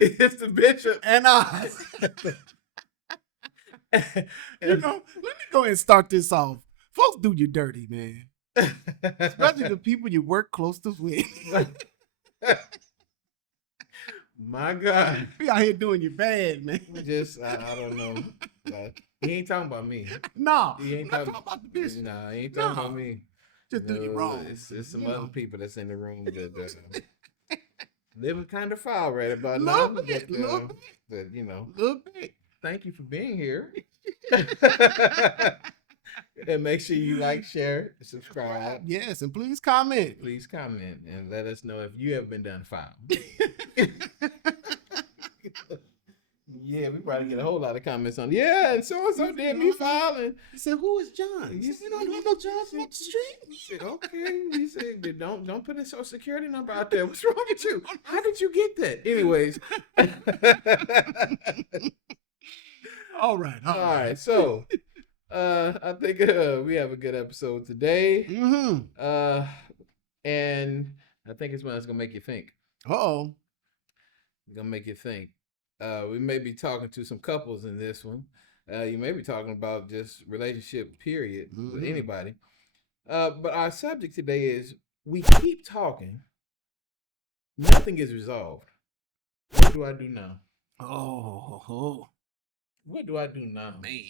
It's the bishop. And let me go ahead and start this off. Folks do you dirty, man. Especially the people you work closest with. My God. We out here doing you bad, man. I don't know. He ain't talking about me. No, He ain't talking about the bishop. Nah, he ain't talking about me. Just do you wrong. It's some other people that's in the room that living kind of foul right about now. Little bit. Little bit. Thank you for being here. And make sure you like, share, subscribe. Yes, and please comment. Please comment and let us know if you have been done foul. Yeah, we probably get a whole lot of comments on. Yeah, and so did me foul. And he said, "Who is John?" He said, "We don't know no John from the street." He said, "Okay." He said, "Don't put a social security number out there. What's wrong with you? How did you get that?" Anyways. All right. So, I think we have a good episode today. Mm-hmm. And I think it's one that's gonna make you think. Uh-oh. Gonna make you think. We may be talking to some couples in this one. You may be talking about just relationship period with anybody. But our subject today is we keep talking. Nothing is resolved. What do I do now? Oh. What do I do now? Man.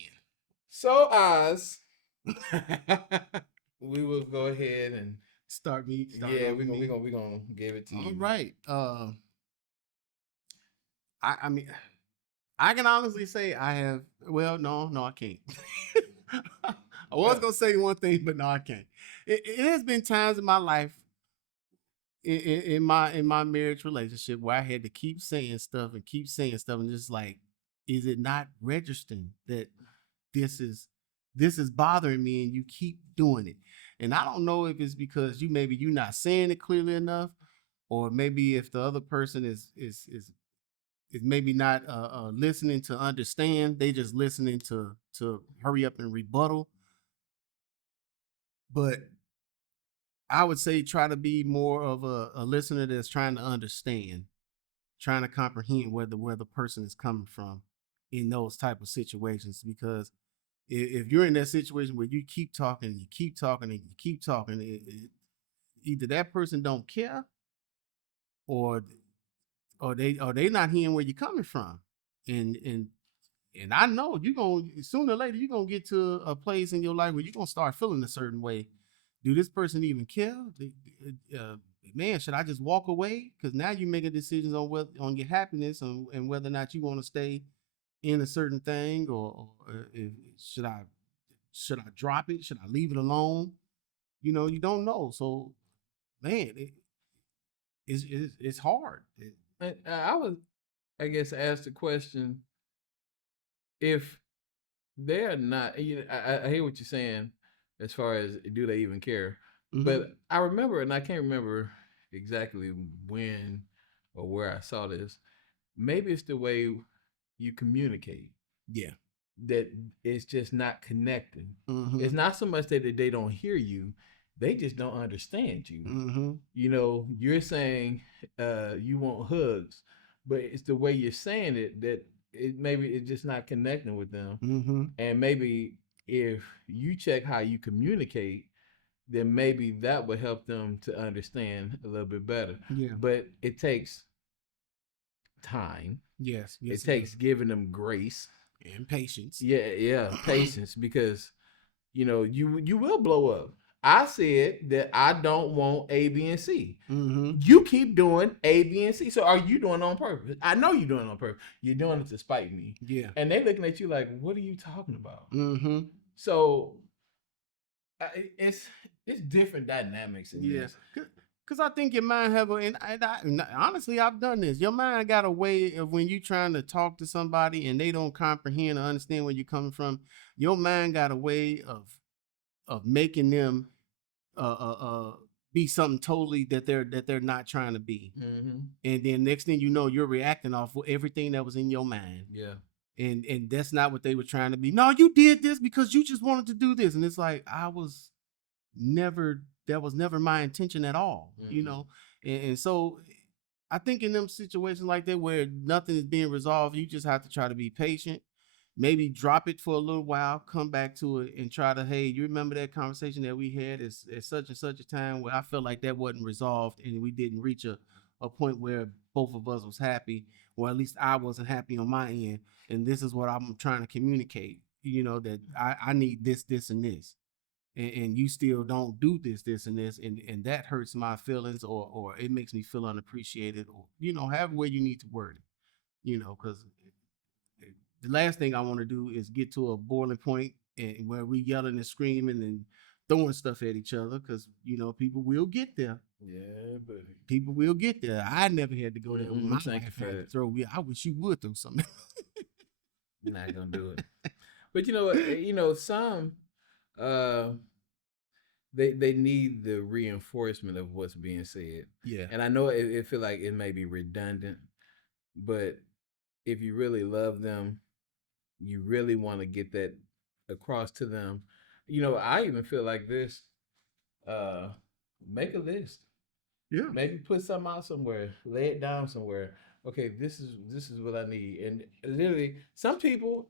So as we will go ahead and start me. We're gonna give it to you. All right. I mean, I can honestly say I have. Well, no, I can't. I was gonna say one thing, but no, I can't. It has been times in my life, in my marriage relationship, where I had to keep saying stuff, and just like, is it not registering that this is bothering me, and you keep doing it? And I don't know if it's because you're not saying it clearly enough, or maybe if the other person is maybe not listening to understand. They just listening to hurry up and rebuttal. But I would say try to be more of a listener that's trying to understand, trying to comprehend where the person is coming from in those type of situations. Because if you're in that situation where you keep talking, and you keep talking, and you keep talking, either that person don't care, or they not hearing where you're coming from. And I know you're gonna, sooner or later, you're gonna get to a place in your life where you're gonna start feeling a certain way. Do this person even care? Man, should I just walk away? Because now you're making decisions on your happiness and whether or not you want to stay in a certain thing, or should I drop it? Should I leave it alone? You don't know. So, man, it's hard. I would, I guess, ask the question, if they're not, I hear what you're saying as far as do they even care? But I remember, and I can't remember exactly when or where I saw this. Maybe it's the way you communicate. Yeah. That it's just not connecting. It's not so much that they don't hear you. They just don't understand you. You're saying you want hugs, but it's the way you're saying it that maybe it's just not connecting with them. And maybe if you check how you communicate, then maybe that would help them to understand a little bit better. Yeah. But it takes time. Yes. It takes giving them grace and patience. Yeah, patience, because you will blow up. I said that I don't want A, B, and C. You keep doing A, B, and C. So are you doing it on purpose? I know you're doing it on purpose. You're doing it to spite me. Yeah. And they're looking at you like, what are you talking about? So it's different dynamics in this. Because I think your mind have and honestly, I've done this. Your mind got a way of, when you're trying to talk to somebody and they don't comprehend or understand where you're coming from, your mind got a way of making them be something totally that they're not trying to be. And then next thing you know, you're reacting off of everything that was in your mind. Yeah. And that's not what they were trying to be. No, you did this because you just wanted to do this. And it's like, that was never my intention at all. And so I think in them situations like that where nothing is being resolved, you just have to try to be patient. Maybe drop it for a little while, come back to it, and try to, hey, you remember that conversation that we had at such and such a time where I felt like that wasn't resolved and we didn't reach a point where both of us was happy, or at least I wasn't happy on my end. And this is what I'm trying to communicate, that I need this, and this. And you still don't do this, and this, and that hurts my feelings, or it makes me feel unappreciated, or however way you need to word it, because the last thing I want to do is get to a boiling point and where we yelling and screaming and throwing stuff at each other, because people will get there. Yeah, but People will get there. I never had to go there. My thank you wife for had to that. throw. Yeah, I wish you would throw something. You're not gonna do it. But you know what? Some uh they need the reinforcement of what's being said. Yeah. And I know it feel like it may be redundant, but if you really love them, you really want to get that across to them. I even feel like this. Uh, make a list. Yeah. Maybe put something out somewhere. Lay it down somewhere. Okay, this is what I need. And literally, some people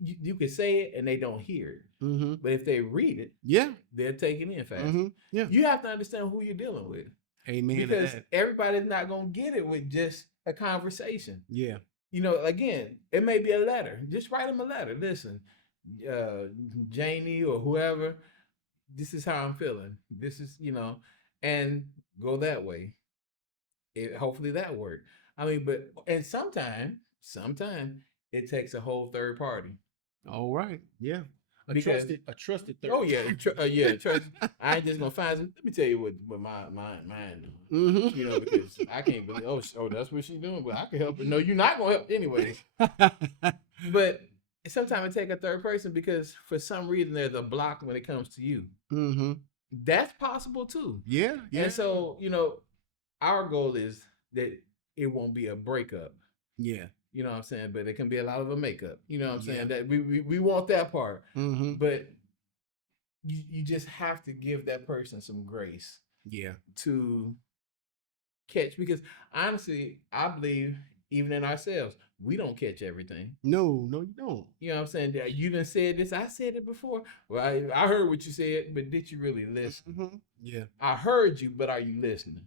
you can say it and they don't hear it. Mm-hmm. But if they read it, Yeah. they'll take it in fast. Mm-hmm. Yeah. You have to understand who you're dealing with. Amen. Because everybody's not gonna get it with just a conversation. Yeah. Again, it may be a letter. Just write them a letter. Listen, Janie or whoever, this is how I'm feeling. This is, and go that way. Hopefully that worked. I mean, and sometimes it takes a whole third party. All right. Yeah. A trusted third. Oh yeah, trust. I ain't just gonna find some. Let me tell you what my mind doing. Mm-hmm. Because I can't believe. Oh, that's what she's doing. But I can help her. No, you're not gonna help anyway. But sometimes it take a third person because for some reason there's a block when it comes to you. Mm-hmm. That's possible too. Yeah. Yeah. And so our goal is that it won't be a breakup. Yeah. You know what I'm saying? But it can be a lot of a makeup. You know what I'm Yeah. saying? That we want that part. Mm-hmm. But you just have to give that person some grace. Yeah. To catch, because honestly, I believe even in ourselves, we don't catch everything. No, you don't. You know what I'm saying? You done said this. I said it before. Well, I heard what you said, but did you really listen? Mm-hmm. Yeah. I heard you, but are you listening?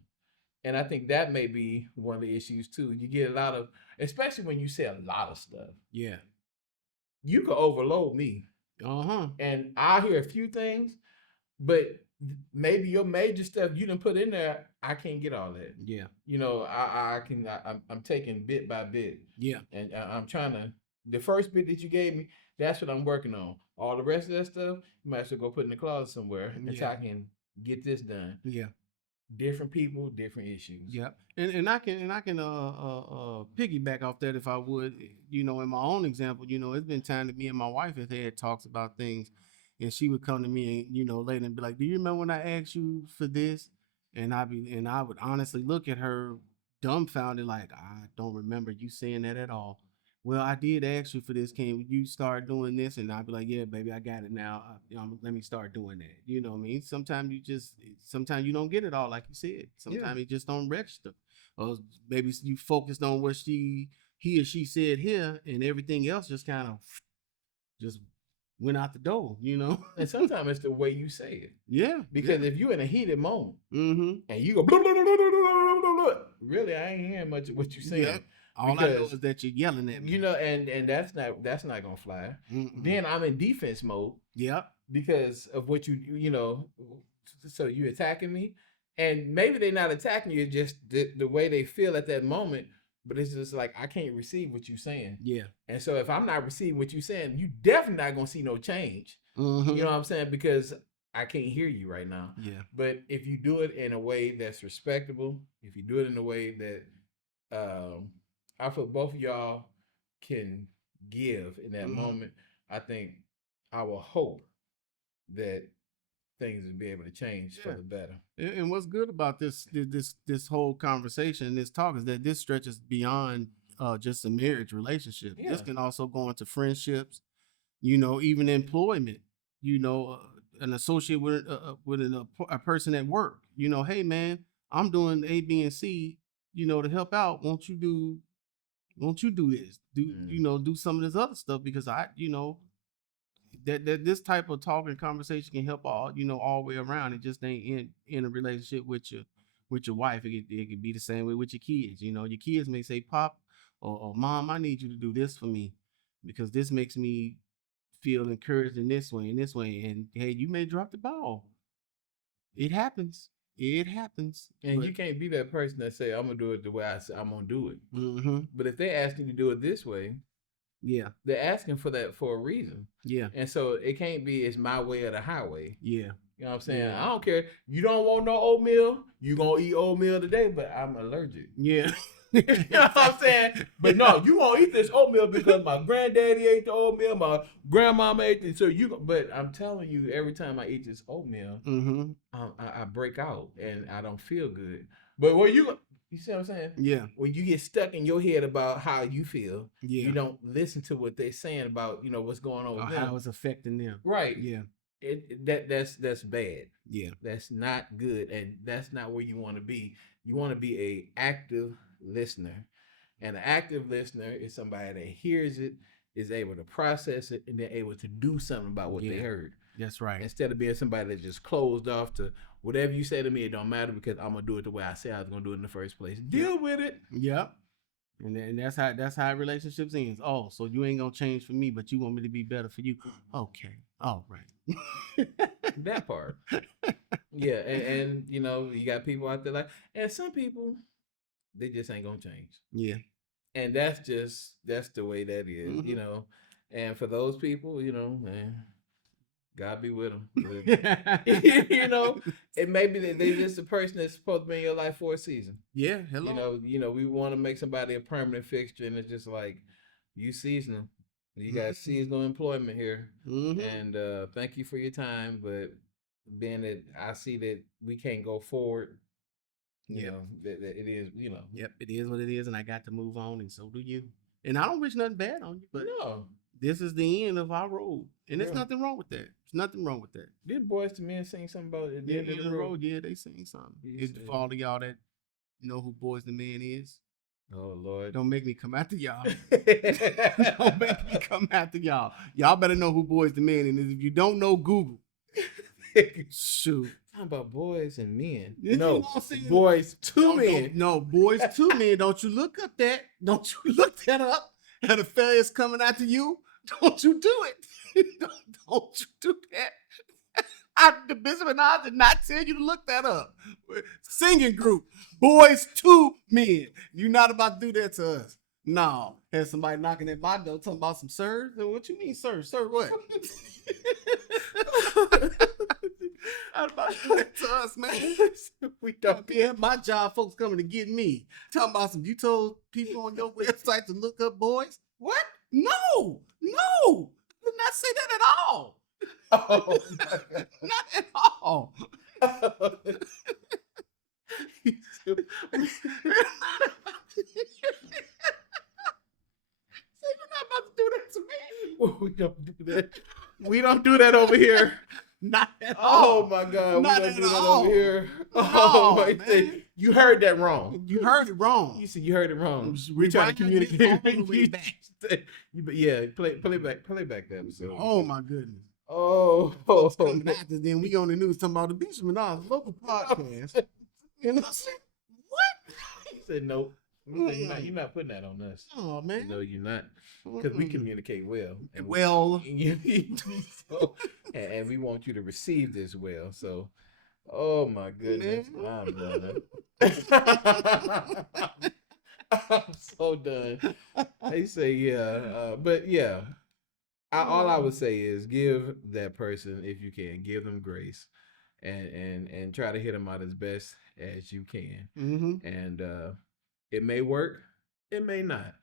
And I think that may be one of the issues too. You get a lot of, especially when you say a lot of stuff. Yeah. You could overload me. Uh-huh. And I hear a few things, but maybe your major stuff you didn't put in there, I can't get all that. Yeah. I'm taking bit by bit. Yeah. And I'm trying to, the first bit that you gave me, that's what I'm working on. All the rest of that stuff, you might as well go put in the closet somewhere until I can get this done. Yeah. Different people, different issues. Yeah. And I can piggyback off that if I would, in my own example, it's been time that me and my wife have had talks about things, and she would come to me and, later and be like, do you remember when I asked you for this? And I would honestly look at her dumbfounded, like, I don't remember you saying that at all. Well, I did ask you for this. Can you start doing this? And I'd be like, yeah, baby, I got it now. Let me start doing that. You know what I mean? Sometimes you don't get it all, like you said. Sometimes it just don't register. Or maybe you focused on what he or she said here, and everything else just kind of just went out the door, And sometimes it's the way you say it. Yeah. Because if you're in a heated moment and you go, really, I ain't hearing much of what you're saying. Yeah. All I know is that you're yelling at me. And that's not gonna fly. Mm-mm. Then I'm in defense mode. Yep. Because of what so you attacking me, and maybe they're not attacking you, it's just the way they feel at that moment. But it's just like I can't receive what you're saying. Yeah. And so if I'm not receiving what you're saying, you definitely not gonna see no change. Mm-hmm. You know what I'm saying? Because I can't hear you right now. Yeah. But if you do it in a way that's respectable, if you do it in a way that I feel both of y'all can give in that moment, I think I will hope that things will be able to change for the better. And what's good about this whole conversation, this talk, is that this stretches beyond just a marriage relationship. Yeah. This can also go into friendships, even employment. An associate with a person at work. Hey man, I'm doing A, B, and C. to help out, won't you do this? Do some of this other stuff because that this type of talking conversation can help all all the way around. It just ain't in a relationship with your wife. It could be the same way with your kids. Your kids may say, "Pop," or "Mom, I need you to do this for me because this makes me feel encouraged in this way and this way." And hey, you may drop the ball. It happens. It happens. And you can't be that person that say, "I'm gonna do it the way I say I'm gonna do it." But if they ask you to do it this way, they're asking for that for a reason. And so it can't be it's my way or the highway. You know what I'm saying? I don't care. You don't want no oatmeal, you gonna eat oatmeal today, but I'm allergic. You know what I'm saying? But no, you won't eat this oatmeal because my granddaddy ate the oatmeal, my grandmama ate it. So but I'm telling you, every time I eat this oatmeal, I break out and I don't feel good. But you see what I'm saying? Yeah. When you get stuck in your head about how you feel, you don't listen to what they're saying about what's going on with them. How it's affecting them. Right. Yeah. That's bad. Yeah. That's not good, and that's not where you want to be. You want to be a active listener, and an active listener is somebody that hears it, is able to process it, and they're able to do something about what they heard. That's right. Instead of being somebody that's just closed off to whatever you say to me, it don't matter because I'm gonna do it the way I said I was gonna do it in the first place. Deal with it. Yep. And that's how relationships ends. Oh, so you ain't gonna change for me, but you want me to be better for you. Okay. All right. That part. Yeah, and you got people out there and some people, they just ain't gonna change. Yeah. And that's the way that is, And for those people, man, God be with them. And maybe they just a person that's supposed to be in your life for a season. Yeah, hello. We want to make somebody a permanent fixture, and it's just like you seasonal. You got seasonal employment here, and thank you for your time. But being that I see that we can't go forward, that it is, Yep, it is what it is, and I got to move on, and so do you. And I don't wish nothing bad on you, but no. This is the end of our road. And there's nothing wrong with that. There's nothing wrong with that. Did Boys to Men sing something about it? The end of the road? Yeah, they sing something. It's for all of y'all that know who Boys to Men is. Oh, Lord. Don't make me come after y'all. Don't make me come after y'all. Y'all better know who Boys to Men is. If you don't know, Google. Shoot. Talking about Boys and Men. No, Boys to Men. No, Boys to Men. Don't you look up that. Don't you look that up. And the failures coming after you. Don't you do it. Don't you do that. DaBizhop and I did not tell you to look that up. Singing group, Boys to Men. You're not about to do that to us. No. Had somebody knocking at my door talking about some sirs. What you mean, sir? Sir, what? I'm about to do that to us, man. We don't be at my job, folks coming to get me. Talking about some, you told people on your website to look up boys? What? No. I did not say that at all. Oh, not at all. You're not about to do that to me. Well, we don't do that. We don't do that over here. Not at all. Oh my God. Not we don't at do that all. over here. No, Oh my man. You heard that wrong. You heard it wrong. You said you heard it wrong. We trying to communicate. all the way back. Yeah, play back that episode. Oh my goodness. Oh, Coming after then we on the news talking about the DaBizhop and I local podcast. You know what I'm saying? What? He said nope. You're not putting that on us. Oh man. No, you're not. Because we communicate well. And and we want you to receive this well. So, oh my goodness. I'm done. I'm so done. They say, yeah. But yeah. All I would say is give that person, if you can, give them grace and try to hit them out as best as you can. And it may work, it may not.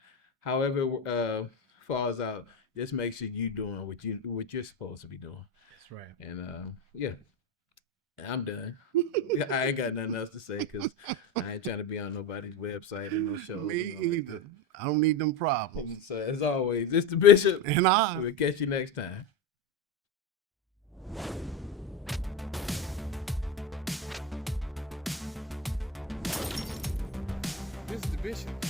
However it falls out, just make sure you're doing what you're supposed to be doing. That's right. And yeah, I'm done. I ain't got nothing else to say because I ain't trying to be on nobody's website or no show. Me either. Like I don't need them problems. So as always, it's DaBizhop. And we'll catch you next time. DaBizhop.